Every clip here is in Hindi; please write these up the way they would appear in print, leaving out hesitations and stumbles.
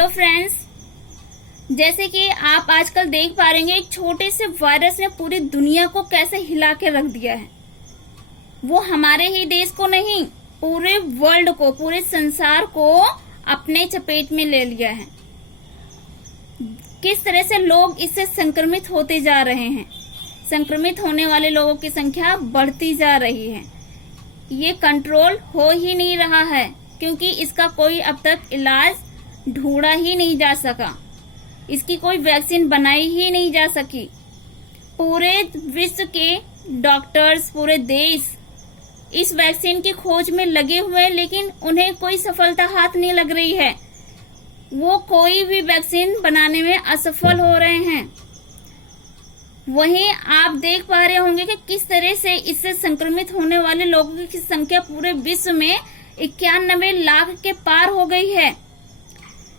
हेलो फ्रेंड्स, जैसे कि आप आजकल देख पा रहे हैं एक छोटे से वायरस ने पूरी दुनिया को कैसे हिला के रख दिया है। वो हमारे ही देश को नहीं, पूरे वर्ल्ड को, पूरे संसार को अपने चपेट में ले लिया है। किस तरह से लोग इससे संक्रमित होते जा रहे हैं, संक्रमित होने वाले लोगों की संख्या बढ़ती जा रही है। ये कंट्रोल हो ही नहीं रहा है क्योंकि इसका कोई अब तक इलाज ढूंढा ही नहीं जा सका, इसकी कोई वैक्सीन बनाई ही नहीं जा सकी। पूरे विश्व के डॉक्टर्स, पूरे देश इस वैक्सीन की खोज में लगे हुए हैं, लेकिन उन्हें कोई सफलता हाथ नहीं लग रही है। वो कोई भी वैक्सीन बनाने में असफल हो रहे हैं। वहीं आप देख पा रहे होंगे कि किस तरह से इससे संक्रमित होने वाले लोगों की संख्या पूरे विश्व में 91 लाख के पार हो गई है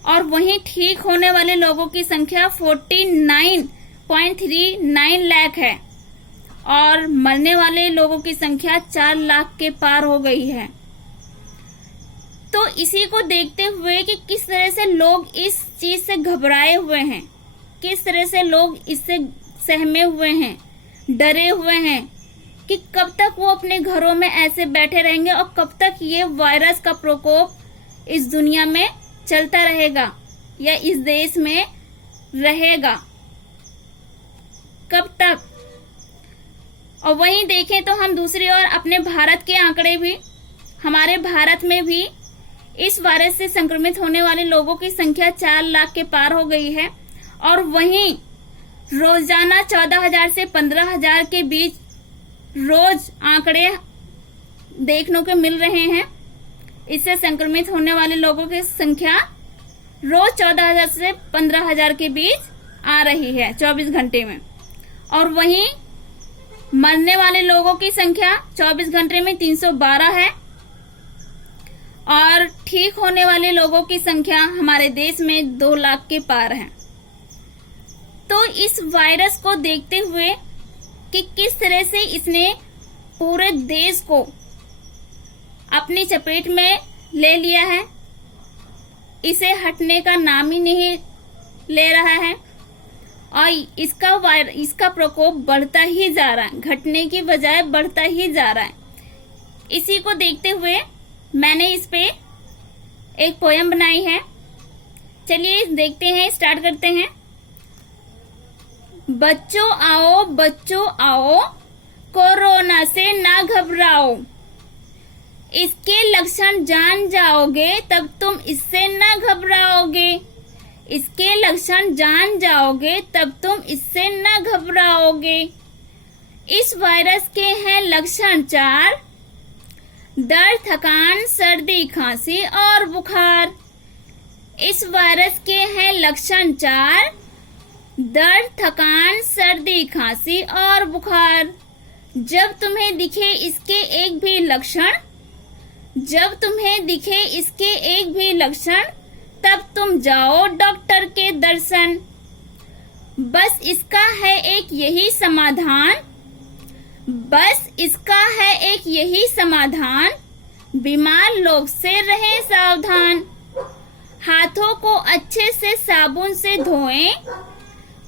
और वहीं ठीक होने वाले लोगों की संख्या 49.39 लाख है और मरने वाले लोगों की संख्या 4 लाख के पार हो गई है। तो इसी को देखते हुए कि किस तरह से लोग इस चीज से घबराए हुए हैं, किस तरह से लोग इससे सहमे हुए हैं, डरे हुए हैं कि कब तक वो अपने घरों में ऐसे बैठे रहेंगे और कब तक ये वायरस का प्रकोप इस दुनिया में चलता रहेगा या इस देश में रहेगा, कब तक। और वहीं देखें तो हम दूसरी ओर अपने भारत के आंकड़े भी, हमारे भारत में भी इस वायरस से संक्रमित होने वाले लोगों की संख्या 4 लाख के पार हो गई है और वहीं रोजाना 14,000 से 15,000 के बीच रोज आंकड़े देखने को मिल रहे हैं। इससे संक्रमित होने वाले लोगों की संख्या रोज 14,000 से 15,000 के बीच आ रही है 24 घंटे में। और वहीं मरने वाले लोगों की संख्या 24 घंटे में 312 है और ठीक होने वाले लोगों की संख्या हमारे देश में 2 लाख के पार है। तो इस वायरस को देखते हुए कि किस तरह से इसने पूरे देश को अपनी चपेट में ले लिया है, इसे हटने का नाम ही नहीं ले रहा है और इसका प्रकोप बढ़ता ही जा रहा है, घटने की बजाय बढ़ता ही जा रहा है। इसी को देखते हुए मैंने इस पे एक पोयम बनाई है। चलिए देखते हैं, स्टार्ट करते हैं। बच्चों आओ, कोरोना से ना घबराओ। इसके लक्षण जान जाओगे तब तुम इससे ना घबराओगे। इसके लक्षण जान जाओगे तब तुम इससे ना घबराओगे। इस वायरस के हैं लक्षण 4: दर्द, थकान, सर्दी, खांसी और बुखार। इस वायरस के हैं लक्षण 4: दर्द, थकान, सर्दी, खांसी और बुखार। जब तुम्हें दिखे इसके एक भी लक्षण, जब तुम्हें दिखे इसके एक भी लक्षण, तब तुम जाओ डॉक्टर के दर्शन। बस इसका है एक यही समाधान, बस इसका है एक यही समाधान, बीमार लोग से रहें सावधान। हाथों को अच्छे से साबुन से धोएं,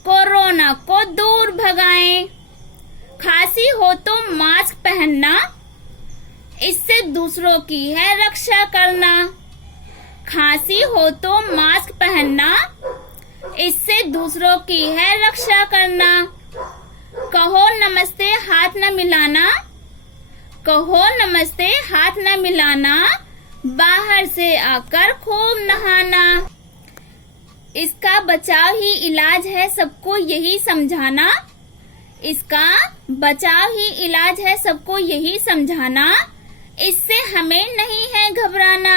कोरोना को दूर भगाएं। खांसी हो तो मास्क पहनना, इससे दूसरों की है रक्षा करना। खांसी हो तो मास्क पहनना, इससे दूसरों की है रक्षा करना। कहो नमस्ते हाथ न मिलाना, कहो नमस्ते हाथ न मिलाना, बाहर से आकर खूब नहाना। इसका बचाव ही इलाज है, सबको यही समझाना। इसका बचाव ही इलाज है, सबको यही समझाना। इससे हमें नहीं है घबराना।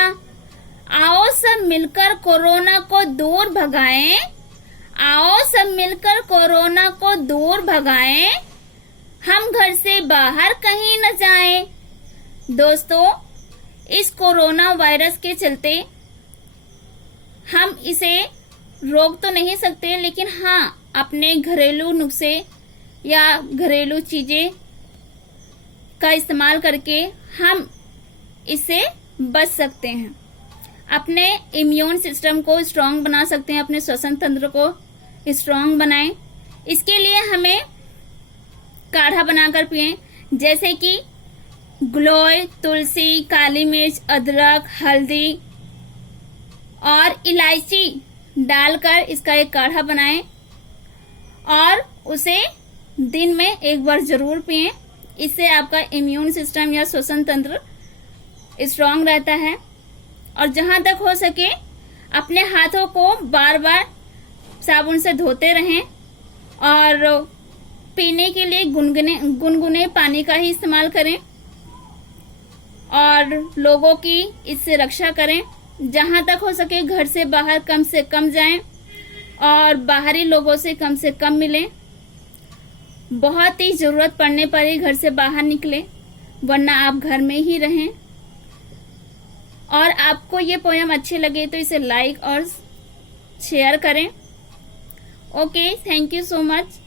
आओ सब मिलकर कोरोना को दूर भगाएं, आओ सब मिलकर कोरोना को दूर भगाएं। हम घर से बाहर कहीं न जाएं। दोस्तों, इस कोरोना वायरस के चलते हम इसे रोक तो नहीं सकते, लेकिन हाँ, अपने घरेलू नुस्खे या घरेलू चीजें का इस्तेमाल करके हम इससे बच सकते हैं। अपने इम्यून सिस्टम को स्ट्रांग बना सकते हैं, अपने श्वसन तंत्र को स्ट्रांग बनाएं। इसके लिए हमें काढ़ा बनाकर पिए, जैसे कि ग्लोय, तुलसी, काली मिर्च, अदरक, हल्दी और इलायची डालकर इसका एक काढ़ा बनाएं और उसे दिन में एक बार जरूर पिएं। इससे आपका इम्यून सिस्टम या श्वसन तंत्र स्ट्रांग रहता है। और जहां तक हो सके अपने हाथों को बार बार साबुन से धोते रहें और पीने के लिए गुनगुने पानी का ही इस्तेमाल करें और लोगों की इससे रक्षा करें। जहां तक हो सके घर से बाहर कम से कम जाएं और बाहरी लोगों से कम मिलें। बहुत ही जरूरत पड़ने पर ही घर से बाहर निकलें, वरना आप घर में ही रहें। और आपको ये पोयम अच्छे लगे तो इसे लाइक और शेयर करें। Okay, thank you so much.